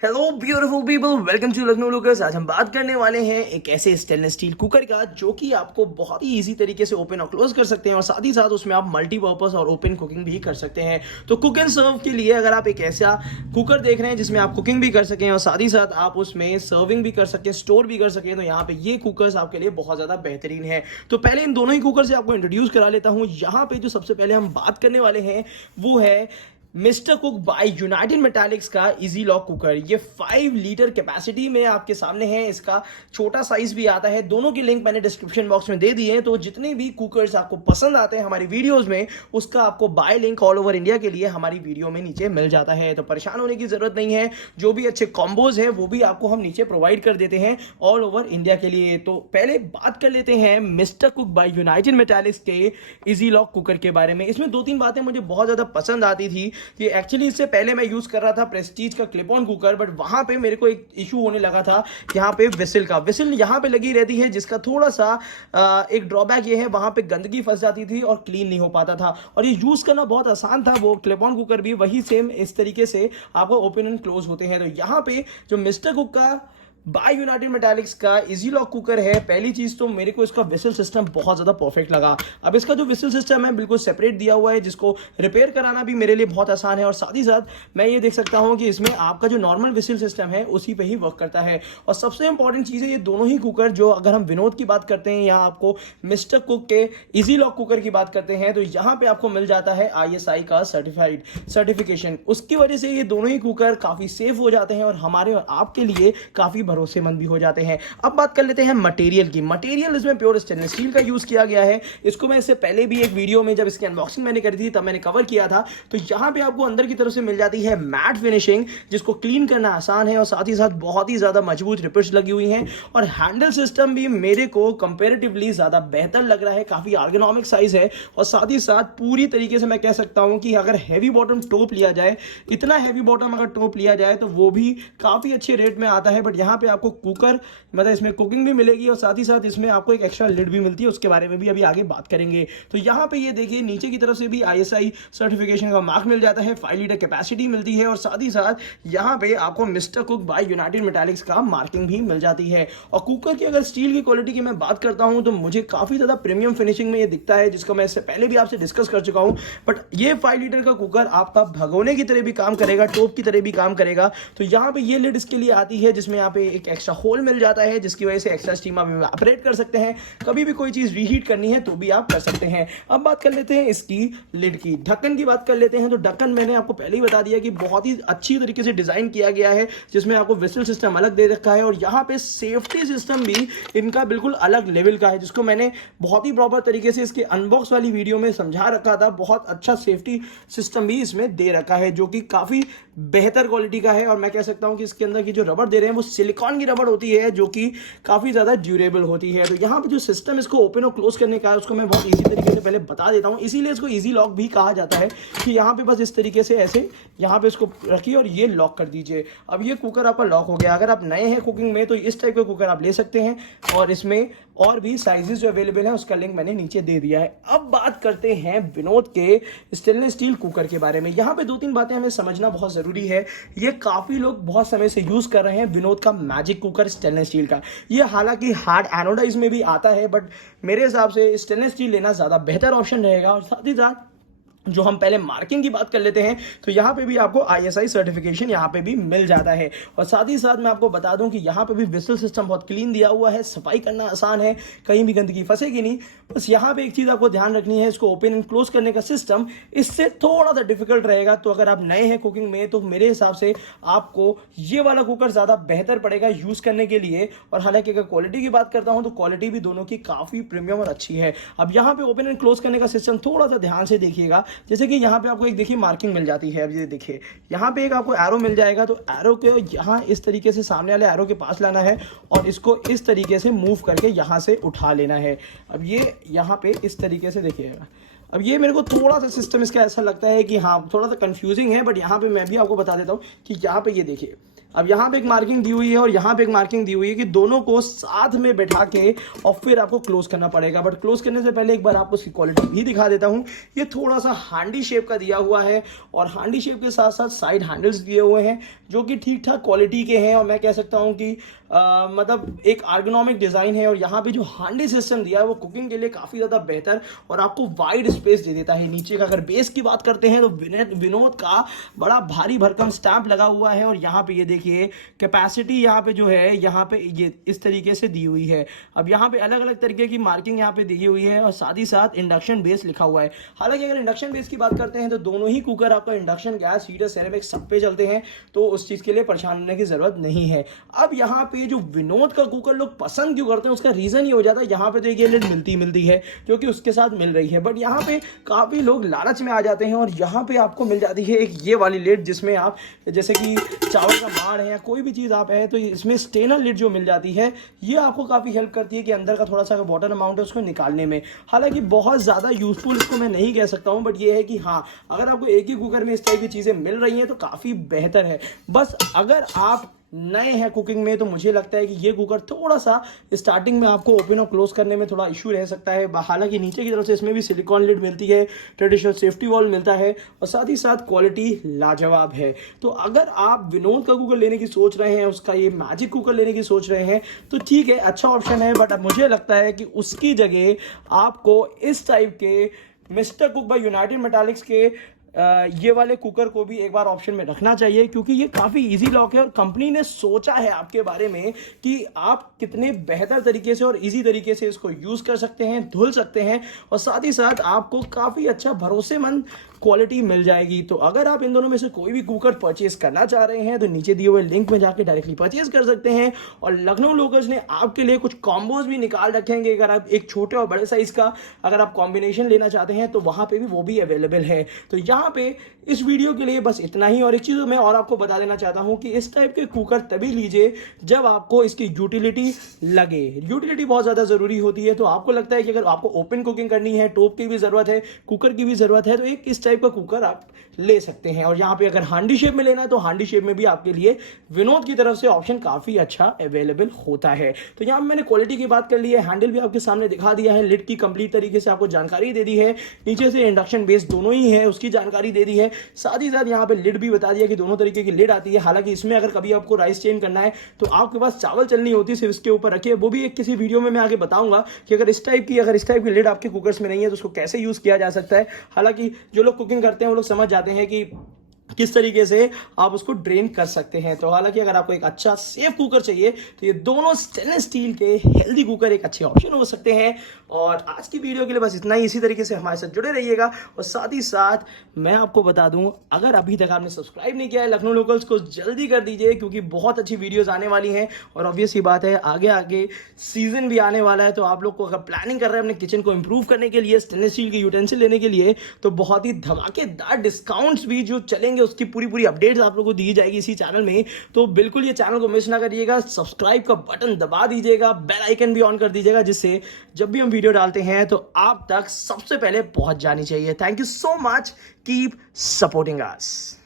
Hello beautiful people, welcome to Lucknow lookers. आज हम बात करने वाले हैं एक ऐसे स्टेनलेस स्टील कुकर का जो कि आपको बहुत ही इजी तरीके से ओपन और क्लोज कर सकते हैं और साथ ही साथ उसमें आप मल्टीपर्पज और ओपन कुकिंग भी कर सकते हैं। तो कुक एंड सर्व के लिए अगर आप एक ऐसा कुकर देख रहे हैं जिसमें आप कुकिंग भी कर सकें और साथ ही साथ आप उसमें सर्विंग भी कर सकें, स्टोर भी कर सकें, तो यहाँ पे ये कुकर्स आपके लिए बहुत ज़्यादा बेहतरीन है। तो पहले इन दोनों ही कुकर से आपको इंट्रोड्यूस करा लेता हूँ। यहाँ पे जो सबसे पहले हम बात करने वाले हैं वो है Mister Cook by United Metallics का इजी लॉक कुकर। ये 5 लीटर कैपेसिटी में आपके सामने है। इसका छोटा साइज भी आता है। दोनों की लिंक मैंने डिस्क्रिप्शन बॉक्स में दे दी है। तो जितने भी कुकर्स आपको पसंद आते हैं हमारी वीडियोस में, उसका आपको bye link all over India के लिए हमारी वीडियो में नीचे मिल जाता है। तो परेशान होने की जरूरत नहीं है। जो भी अच्छे कॉम्बोज है वो भी आपको हम नीचे प्रोवाइड कर देते हैं ऑल ओवर इंडिया के लिए। तो पहले बात कर लेते हैं Mister Cook by United Metallics के इजी लॉक कुकर के बारे में। इसमें 2-3 बातें मुझे बहुत ज्यादा पसंद आती थी कि एक्चुअली इससे पहले मैं यूज कर रहा था प्रेस्टीज का क्लिप ऑन कुकर, बट वहां पे मेरे को एक इशू होने लगा था। यहाँ पे विसिल यहाँ पे लगी रहती है, जिसका थोड़ा सा एक ड्रॉबैक ये है, वहां पे गंदगी फंस जाती थी और क्लीन नहीं हो पाता था। और ये यूज करना बहुत आसान था। वो क्लिप ऑन कुकर भी वही सेम इस तरीके से आपको ओपन एंड क्लोज होते हैं। तो यहाँ पे जो मिस्टर कुक का बाय यूनाइटेड मेटालिक्स का इजी लॉक कुकर है, पहली चीज तो मेरे को इसका विसल सिस्टम बहुत ज्यादा परफेक्ट लगा। अब इसका जो विसल सिस्टम है बिल्कुल सेपरेट दिया हुआ है, जिसको रिपेयर कराना भी मेरे लिए बहुत आसान है। और साथ ही साथ मैं ये देख सकता हूं कि इसमें आपका जो नॉर्मल विसल सिस्टम है उसी पे ही वर्क करता है। और सबसे इंपॉर्टेंट चीज है ये दोनों ही कुकर, जो अगर हम विनोद की बात करते हैं या आपको मिस्टर कुक के इजी लॉक कुकर की बात करते हैं, तो यहाँ पे आपको मिल जाता है ISI का सर्टिफिकेशन। उसकी वजह से ये दोनों ही कुकर काफी सेफ हो जाते हैं और हमारे और आपके लिए काफी भरोसेमंद भी हो जाते हैं। अब बात कर लेते हैं मटेरियल की। मटेरियल इसमें प्योर स्टेनलेस स्टील का यूज किया गया है। इसको मैं इससे पहले भी एक वीडियो में जब इसकी अनबॉक्सिंग मैंने करी थी तब मैंने कवर किया था। तो यहां पे आपको अंदर की तरफ से मिल जाती है मैट फिनिशिंग, जिसको क्लीन करना आसान है और साथ ही साथ बहुत ही ज्यादा मजबूत रिपिट्स लगी हुई हैं। और हैंडल सिस्टम भी मेरे को कंपेरेटिवली ज्यादा बेहतर लग रहा है। काफी आर्गोनॉमिक साइज है और साथ ही साथ पूरी तरीके से मैं कह सकता हूं कि अगर हैवी बॉटम टॉप लिया जाए, इतना हैवी बॉटम अगर टॉप लिया जाए तो वो भी काफी अच्छे रेट में आता है। बट यहाँ पे आपको कुकर मतलब इसमें कुकिंग भी मिलेगी और साथ ही साथ इसमें आपको एक एक्स्ट्रा लिड भी मिलती है। उसके बारे में भी अभी आगे बात करेंगे। तो यहाँ पे ये देखिए नीचे की तरफ से भी ISI सर्टिफिकेशन का मार्क मिल जाता है। 5 लीटर कैपेसिटी मिलती है और साथ ही साथ यहाँ पे आपको Mister Cook by United Metallics का मार्किंग भी मिल जाती है। और कुकर की अगर स्टील की क्वालिटी की मैं बात करता हूँ तो मुझे काफी ज्यादा प्रीमियम फिनिशिंग में ये दिखता है, जिसको मैं इससे पहले भी आपसे डिस्कस कर चुका हूँ। बट ये 5 लीटर का कुकर आपका भगोने की तरह भी काम करेगा, टोप की तरह भी काम करेगा। तो यहाँ पे ये लिड इसके लिए आती है, जिसमें यहाँ पे एक एक्स्ट्रा होल मिल जाता है, जिसकी वजह से एक्स्ट्रा स्टीम आप ऑपरेट कर सकते हैं। कभी भी कोई चीज रीहीट करनी है तो भी आप कर सकते हैं। अब बात कर लेते हैं इसकी लिड की। ढक्कन की बात कर लेते हैं। तो ढक्कन मैंने आपको पहले ही बता दिया कि बहुत ही अच्छी तरीके से डिजाइन किया गया है, जिसमें आपको विसल सिस्टम अलग दे रखा है और यहाँ पे सेफ्टी सिस्टम भी इनका बिल्कुल अलग लेवल का है, जिसको मैंने बहुत ही प्रॉपर तरीके से इसके अनबॉक्स वाली वीडियो में समझा रखा था। बहुत अच्छा सेफ्टी सिस्टम भी इसमें दे रखा है, जो कि काफी बेहतर क्वालिटी का है। और मैं कह सकता हूं कि इसके अंदर की जो रबड़ दे रहे हैं वो सिलिकॉन की रबड़ होती है, जो कि काफी ज्यादा ड्यूरेबल होती है। तो यहाँ पे जो सिस्टम इसको ओपन और क्लोज करने का है उसको मैं बहुत इजी तरीके से पहले बता देता हूँ। इसीलिए इसको इजी लॉक भी कहा जाता है कि यहाँ पे बस इस तरीके से ऐसे यहाँ पे इसको रखिए और ये लॉक कर दीजिए। अब ये कुकर आपका लॉक हो गया। अगर आप नए हैं कुकिंग में तो इस टाइप का कुकर आप ले सकते हैं और इसमें और भी साइजेस जो अवेलेबल है उसका लिंक मैंने नीचे दे दिया है। अब बात करते हैं विनोद के स्टेनलेस स्टील कुकर के बारे में। यहाँ पे 2-3 बातें हमें समझना बहुत जरूरी है। ये काफी लोग बहुत समय से यूज कर रहे हैं विनोद का मैजिक कुकर स्टेनलेस स्टील का। ये हालांकि हार्ड एनोडाइज में भी आता है, बट मेरे हिसाब से स्टेनलेस स्टील लेना ज्यादा बेहतर ऑप्शन रहेगा। और साथ ही साथ जो हम पहले मार्किंग की बात कर लेते हैं, तो यहाँ पे भी आपको ISI सर्टिफिकेशन यहाँ पे भी मिल जाता है। और साथ ही साथ मैं आपको बता दूं कि यहाँ पे भी विसल सिस्टम बहुत क्लीन दिया हुआ है, सफाई करना आसान है, कहीं भी गंदगी फंसेगी नहीं। बस यहाँ पे एक चीज आपको ध्यान रखनी है, इसको ओपन एंड क्लोज करने का सिस्टम इससे थोड़ा सा डिफिकल्ट रहेगा। तो अगर आप नए हैं कुकिंग में तो मेरे हिसाब से आपको ये वाला कुकर ज्यादा बेहतर पड़ेगा यूज करने के लिए। और हालांकि अगर क्वालिटी की बात करता हूँ तो क्वालिटी भी दोनों की काफी प्रीमियम और अच्छी है। अब यहाँ पे ओपन एंड क्लोज करने का सिस्टम थोड़ा सा ध्यान से देखिएगा। जैसे कि यहाँ पे आपको एक देखिए मार्किंग मिल जाती है। अब ये देखिए यहाँ पे एक आपको एरो मिल जाएगा। तो एरो के यहाँ इस तरीके से सामने वाले एरो के पास लाना है और इसको इस तरीके से मूव करके यहाँ से उठा लेना है। अब ये यहाँ पे इस तरीके से देखिएगा। अब ये मेरे को थोड़ा सा सिस्टम इसका ऐसा लगता है कि हाँ थोड़ा सा कंफ्यूजिंग है, बट यहाँ पे मैं भी आपको बता देता हूँ कि यहाँ पे ये देखिए अब यहाँ पे एक मार्किंग दी हुई है और यहाँ पे एक मार्किंग दी हुई है कि दोनों को साथ में बैठा के और फिर आपको क्लोज करना पड़ेगा। बट क्लोज करने से पहले एक बार आपको इसकी क्वालिटी भी दिखा देता हूँ। ये थोड़ा सा हांडी शेप का दिया हुआ है और हांडी शेप के साथ साथ साइड हैंडल्स दिए हुए हैं जो कि ठीक ठाक क्वालिटी के हैं और मैं कह सकता हूँ कि मतलब एक आर्गोनॉमिक डिज़ाइन है। और यहाँ पे जो हांडी सिस्टम दिया है वो कुकिंग के लिए काफ़ी ज़्यादा बेहतर और आपको वाइड स्पेस दे देता है। नीचे का अगर बेस की बात करते हैं तो विनोद का बड़ा भारी भरकम स्टैंप लगा हुआ है और यहाँ पे ये देखिए कैपेसिटी यहाँ पे जो है यहाँ पे ये इस तरीके से दी हुई है। अब यहाँ पे अलग अलग तरीके की मार्किंग यहाँ पे दी हुई है और साथ ही साथ इंडक्शन बेस लिखा हुआ है। हालांकि अगर इंडक्शन बेस की बात करते हैं तो दोनों ही कुकर आपका इंडक्शन, गैस, हीटर, सेरेमिक सब पे चलते हैं, तो उस चीज़ के लिए परेशान होने की जरूरत नहीं है। अब यहाँ पे जो विनोद का कुकर लोग पसंद क्यों करते हैं उसका रीजन ये हो जाता है, यहाँ पे तो एक ये लिड मिलती है जो कि उसके साथ मिल रही है, बट यहाँ पे काफी लोग लालच में आ जाते हैं और यहाँ पे आपको मिल जाती है एक ये वाली लिड जिसमें आप जैसे कि चावल का माड़ है या कोई भी चीज़ आप है तो इसमें स्टेनर लिड जो मिल जाती है ये आपको काफ़ी हेल्प करती है कि अंदर का थोड़ा सा वाटर अमाउंट है उसको निकालने में। हालांकि बहुत ज़्यादा यूजफुल इसको मैं नहीं कह सकता हूँ, बट ये है कि हाँ अगर आपको एक ही कुकर में इस टाइप की चीज़ें मिल रही हैं तो काफ़ी बेहतर है। बस अगर आप नए हैं कुकिंग में तो मुझे लगता है कि ये कुकर थोड़ा सा स्टार्टिंग में आपको ओपन और क्लोज करने में थोड़ा इशू रह सकता है। हालांकि नीचे की तरफ से इसमें भी सिलिकॉन लिड मिलती है, ट्रेडिशनल सेफ्टी वॉल्व मिलता है और साथ ही साथ क्वालिटी लाजवाब है। तो अगर आप विनोद का कुकर लेने की सोच रहे हैं, उसका ये मैजिक कुकर लेने की सोच रहे हैं तो ठीक है, अच्छा ऑप्शन है, बट अब मुझे लगता है कि उसकी जगह आपको इस टाइप के Mister Cook by United Metallics के ये वाले कुकर को भी एक बार ऑप्शन में रखना चाहिए क्योंकि ये काफ़ी इजी लॉक है और कंपनी ने सोचा है आपके बारे में कि आप कितने बेहतर तरीके से और इजी तरीके से इसको यूज़ कर सकते हैं, धुल सकते हैं और साथ ही साथ आपको काफ़ी अच्छा भरोसेमंद क्वालिटी मिल जाएगी। तो अगर आप इन दोनों में से कोई भी कुकर परचेज करना चाह रहे हैं तो नीचे दिए हुए लिंक में जाके डायरेक्टली परचेज कर सकते हैं। और लखनऊ लोकल्स ने आपके लिए कुछ कॉम्बोज भी निकाल रखेंगे, अगर आप एक छोटे और बड़े साइज का अगर आप कॉम्बिनेशन लेना चाहते हैं तो वहां पे भी वो भी अवेलेबल है। तो यहाँ पे इस वीडियो के लिए बस इतना ही। और एक चीज़ मैं और आपको बता देना चाहता हूँ कि इस टाइप के कुकर तभी लीजिए जब आपको इसकी यूटिलिटी लगे। यूटिलिटी बहुत ज़्यादा ज़रूरी होती है। तो आपको लगता है कि अगर आपको ओपन कुकिंग करनी है, टोप की भी ज़रूरत है, कुकर की भी ज़रूरत है, तो एक इस टाइप का कुकर आप ले सकते हैं। और यहाँ पे अगर हांडी शेप में लेना है तो हांडी शेप में भी आपके लिए विनोद की तरफ से ऑप्शन काफ़ी अच्छा अवेलेबल होता है। तो यहाँ मैंने क्वालिटी की बात कर ली है, हैंडल भी आपके सामने दिखा दिया है, लिड की कंप्लीट तरीके से आपको जानकारी दे दी है, नीचे से इंडक्शन बेस दोनों ही है उसकी जानकारी दे दी है, साथ ही साथ यहाँ पे लिड भी बता दिया कि दोनों तरीके की लिड आती है। हालांकि इसमें अगर कभी आपको राइस चेंज करना है तो आपके पास चावल चलनी होती है, सिर्फ इसके ऊपर रखिए, वो भी एक किसी वीडियो में मैं आगे बताऊंगा कि अगर इस टाइप की लिड आपके कुकर्स में नहीं है तो उसको कैसे यूज किया जा सकता है। हालांकि जो लोग कुकिंग करते हैं वो लोग समझ जाते हैं कि किस तरीके से आप उसको ड्रेन कर सकते हैं। तो हालांकि अगर आपको एक अच्छा सेफ कुकर चाहिए तो ये दोनों स्टेनलेस स्टील के हेल्दी कुकर एक अच्छे ऑप्शन हो सकते हैं। और आज की वीडियो के लिए बस इतना ही। इसी तरीके से हमारे साथ जुड़े रहिएगा और साथ ही साथ मैं आपको बता दूं, अगर अभी तक आपने सब्सक्राइब नहीं किया है लखनऊ लोकल्स को, जल्दी कर दीजिए क्योंकि बहुत अच्छी वीडियोज आने वाली हैं। और ऑब्वियस ही बात है आगे आगे सीजन भी आने वाला है, तो आप लोग को अगर प्लानिंग कर रहे हैं अपने किचन को इंप्रूव करने के लिए, स्टेनलेस स्टील के यूटेंसिल लेने के लिए, तो बहुत ही धमाकेदार डिस्काउंट्स भी जो चलेंगे उसकी पूरी अपडेट्स आप लोगों को दी जाएगी इसी चैनल में। तो बिल्कुल ये चैनल को मिस ना करिएगा, सब्सक्राइब का बटन दबा दीजिएगा, बेल आइकन भी ऑन कर दीजिएगा जिससे जब भी हम वीडियो डालते हैं तो आप तक सबसे पहले पहुंच जानी चाहिए। Thank you so much, keep supporting us.